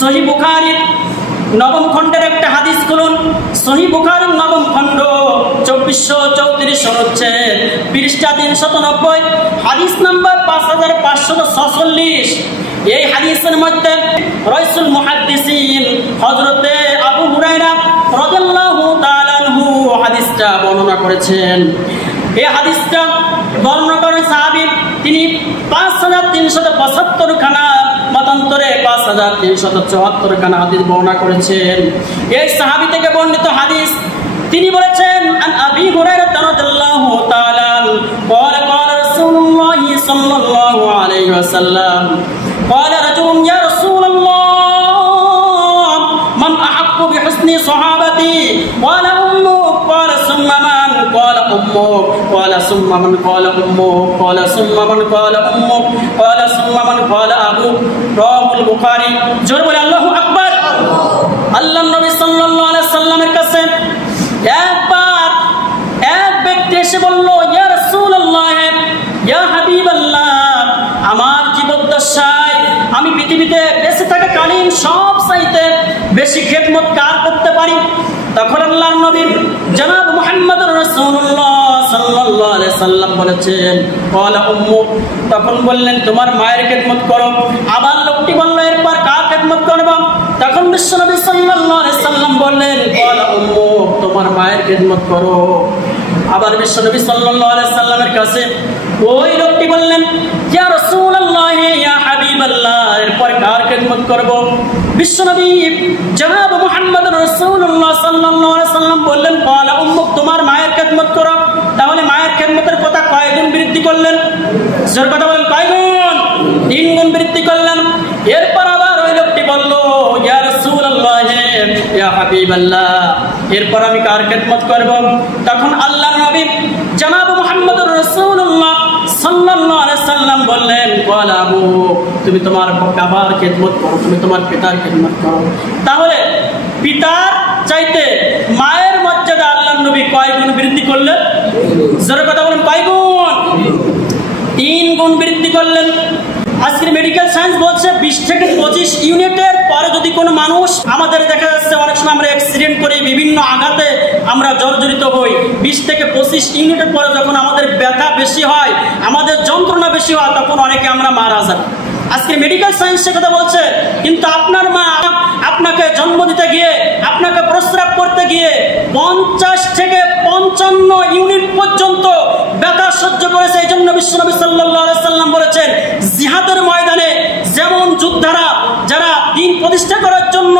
সহিহ বুখারীর নবম খণ্ডের একটা হাদিস খুলুন। সহিহ বুখারীর নবম খণ্ড 2434 অনুচ্ছেদ পৃষ্ঠা 390, হাদিস নাম্বার 5546। এই হাদিসের মধ্যে রাইসুল মুহাদ্দিসিন হযরতে আবু হুরায়রা রাদিয়াল্লাহু তাআলা আনহু হাদিসটা বর্ণনা করেছেন। এই হাদিসটা বর্ণনা করেন সাহাবী, তিনি 5375 খানা মতান্তরে 5374 খানা হাদিস বর্ণনা করেছেন। এই সাহাবী থেকে বর্ণিত হাদিস, তিনি বলেছেন আন আবি হুরায়রা রাদিয়াল্লাহু তাআলা قال قال رسول الله صلى الله عليه وسلم قال رجل يا رسول الله من أحق بحسن صحابتي قال أمك قال ثم من قال أمك قال ثم من قال أمك قال ثم من قال أمك قال ثم من قال أبوك رواه البخاري। জোরে বলে আল্লাহু আকবার। আল্লাহর নবী সাল্লাল্লাহু আলাইহি সাল্লামের কাছে একবার এক ব্যক্তি এসে বলল, ইয়া রাসূলুল্লাহ, ইয়া হাবিবাল্লাহ, আমার জীবদ্দশায় আমি পৃথিবীতে বেঁচে থাকাকালীন সব চাইতে বেশি খেদমত কার করতে পারি? তখন আল্লাহর নবী জনাব মুহাম্মদুর রাসূলুল্লাহ সাল্লাল্লাহু আলাইহি সাল্লাম বলেছেন ক্বালা উম্মুক, তখন বললেন তোমার মায়ের খেদমত করো। আবার লোকটি বলল এরপর কার খেদমত করব? তখন বিশ্বনবী সাল্লাল্লাহু আলাইহি সাল্লাম বললেন ক্বালা উম্মুক, তোমার মায়ের খেদমত করো। আবার বিশ্বনবী সাল্লাল্লাহু আলাইহি সাল্লামের কাছে ওই লোকটি বললেন ইয়া রাসূলুল্লাহ ইয়া হাবিবাল্লাহ, এরপর কার খেদমত করব? বিশ্বনবী জনাব মুহাম্মদুর রাসূলুল্লাহ সাল্লাল্লাহু আলাইহি সাল্লাম বললেন ক্বালা উম্মুক, তোমার মায়ের খেদমত করো। তাহলে মায়ের খেদমতের কথা কয় গুণ বৃদ্ধি করলেন? জোর কথা বলেন, কয় গুণ? 3 গুণ বৃদ্ধি করলেন। এরপর আবার ওই লোকটি বলল ইয়া রাসূলুল্লাহ ইয়া হাবিবাল্লাহ, এরপর আমি কার খেদমত করব? তখন আল্লাহর নবী জনাব মুহাম্মদুর রাসূলুল্লাহ সাল্লাল্লাহু আলাইহি সাল্লাম বললেন ক্বালা আবু, তুমি তোমার বাবার খেদমত করো, তুমি তোমার পিতার খেদমত করো। তাহলে পিতার চাইতে মায়ের মর্যাদা আল্লাহর নবী কয় গুণ বৃদ্ধি করলেন? জোরে কথা বলেন, কয় গুণ? 3 গুণ বৃদ্ধি করলেন। আজকের মেডিকেল সায়েন্স বলছে 20 থেকে 25 ইউনিটের পরে যদি কোনো মানুষ, আমাদের দেখা যাচ্ছে অনেক সময় আমরা অ্যাক্সিডেন্ট করি, বিভিন্ন আঘাতে আমরা জর্জরিত হই, 20 থেকে 25 ইউনিটের পরে যখন আমাদের ব্যথা বেশি হয়, আমাদের যন্ত্রণা বেশি হয়, তখন অনেকে আমরা মারা যাই। আজকে মেডিকেল সায়েন্স সে কথা বলছে, কিন্তু আপনার মা আপনাকে জন্ম দিতে গিয়ে, আপনাকে প্রস্রাব করতে গিয়ে 50 থেকে 55 ইউনিট পর্যন্ত ব্যথা সহ্য করেছে। এই জন্য বিশ্বনবী সাল্লাল্লাহু আলাইহি সাল্লাম বলেছেন জিহাদের ময়দানে যেমন যোদ্ধারা যারা দ্বীন প্রতিষ্ঠা করার জন্য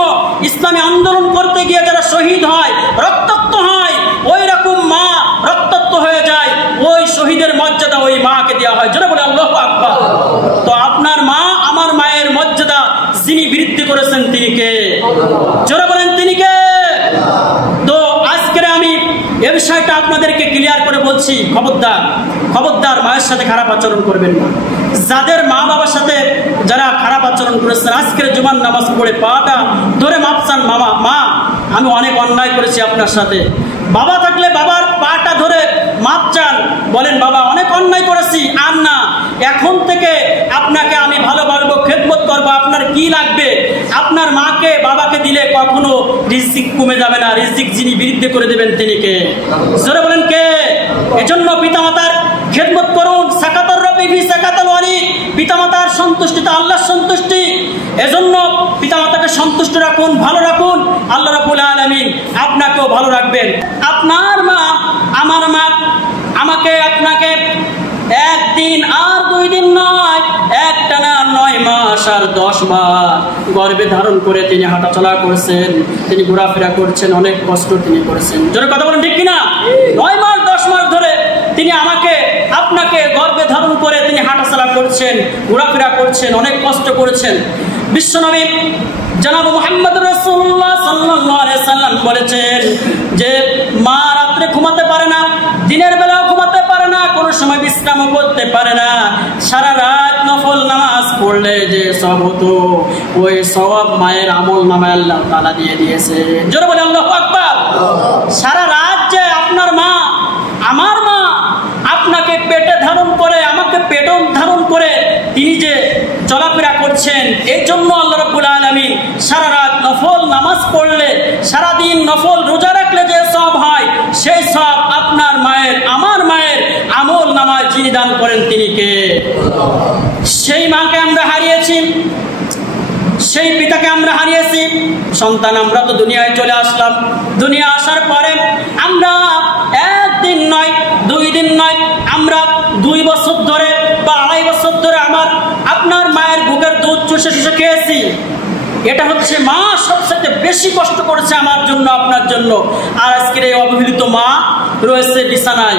ইসলামী আন্দোলন করতে গিয়ে যারা শহীদ হয়, রক্তাক্ত হয়, ওই রকম মা রক্তাক্ত হয়ে যায়, ওই শহীদের মর্যাদা ওই মাকে দেওয়া হয়। জোরে বলে আল্লাহু আকবার। তো আপনার মা আমার মায়ের মর্যাদা যিনি বৃদ্ধি করেছেন তিনি কে? জোরে বলেন, তিনি কে? তো আজকে আমি এই বিষয়টা আপনাদেরকে ক্লিয়ার করে বলছি, খবরদার, খবরদার মায়ের সাথে খারাপ আচরণ করবেন না। যাদের মা বাবার সাথে যারা খারাপ আচরণ করেছেন, আজকের জুমার নামাজ পড়ে পাটা ধরে মাপ চান, মামা মা আমি অনেক অন্যায় করেছি আপনার সাথে। বাবা থাকলে বাবার পাটা ধরে মাপ চান, বলেন বাবা অনেক অন্যায় করেছি, আর না, এখন থেকে আপনাকে আমি ভালোবাসবো, খেদমত করবো, আপনার কি লাগবে আপনার মাকে বাবাকে দিলে কখনো রিজিক কমে যাবে না, রিজিক যিনি বৃদ্ধি করে দেবেন তিনি কে? জোরে বলেন কে? এজন্য পিতামাতার খেদমত করুন। সাকাতুর রব্বি ফি সাকাতুল ওয়ালিদ, পিতামাতার সন্তুষ্টি তো আল্লাহর সন্তুষ্টি, এজন্য পিতামাতাকে সন্তুষ্ট রাখুন, ভালো রাখুন, আল্লাহ রাব্বুল আলামিন আপনাকেও ভালো রাখবেন। আপনার মা আমার মা আমাকে আপনাকে একদিন আর 2 দিন নয়, একটানা 9 মাস আর 10 মাস গর্ভে ধারণ করে তিনি হাঁটাচলা করছেন, তিনি ঘোরাফেরা করছেন, অনেক কষ্ট তিনি করেছেন। জোরে কথা বলেন, ঠিক কিনা? 9 মাস 10 মাস ধরে তিনি আমাকে আপনাকে গর্ভে ধারণ করে তিনি হাঁটাচলা করছেন, ঘোরাফেরা করছেন, অনেক কষ্ট করেছেন। বিশ্বনবী জনাব মুহাম্মদুর রাসূলুল্লাহ সাল্লাল্লাহু আলাইহি সাল্লাম বলেছেন যে মা রাতে ঘুমাতে পারে না, দিনের বেলাও ঘুমাতে পারে না, কোনো সময় বিশ্রামও করতে পারে না, সারা রাত নফল নামাজ পড়লে যে সওয়াব হতো ওই সওয়াব মায়ের আমল নামায় আল্লাহ তাআলা দিয়ে দিয়েছে। জোরে বলে আল্লাহু আকবার। সারা রাত যে আপনার মা আমার মা আপনাকে পেটে ধারণ করে, আমাকে পেটে ধারণ করে তিনি যে চলাফেরা করছেন, এই জন্য আল্লাহ রাব্বুল আলামিন সারা সারাদিন নফল রোজা রাখলে যে সব হয়, সেই সব আপনার মায়ের, আমার মায়ের আমল নামায় যিনি দান করেন তিনি কে? সেই মাকে আমরা হারিয়েছি, সেই পিতাকে আমরা হারিয়েছি। সন্তান আমরা তো দুনিয়ায় চলে আসলাম, দুনিয়া আসার পরে আমরা একদিন নয়, 2 দিন নয়, আমরা 2 বছর ধরে বা 2.5 বছর ধরে আপনার মায়ের বুকের দুধ চুষে চুষে খেয়েছি। এটা হচ্ছে মা সবচেয়ে বেশি কষ্ট করেছে আমার জন্য, আপনার জন্য। আর আজকের এই অবহেলিত মা রয়েছে বিছানায়।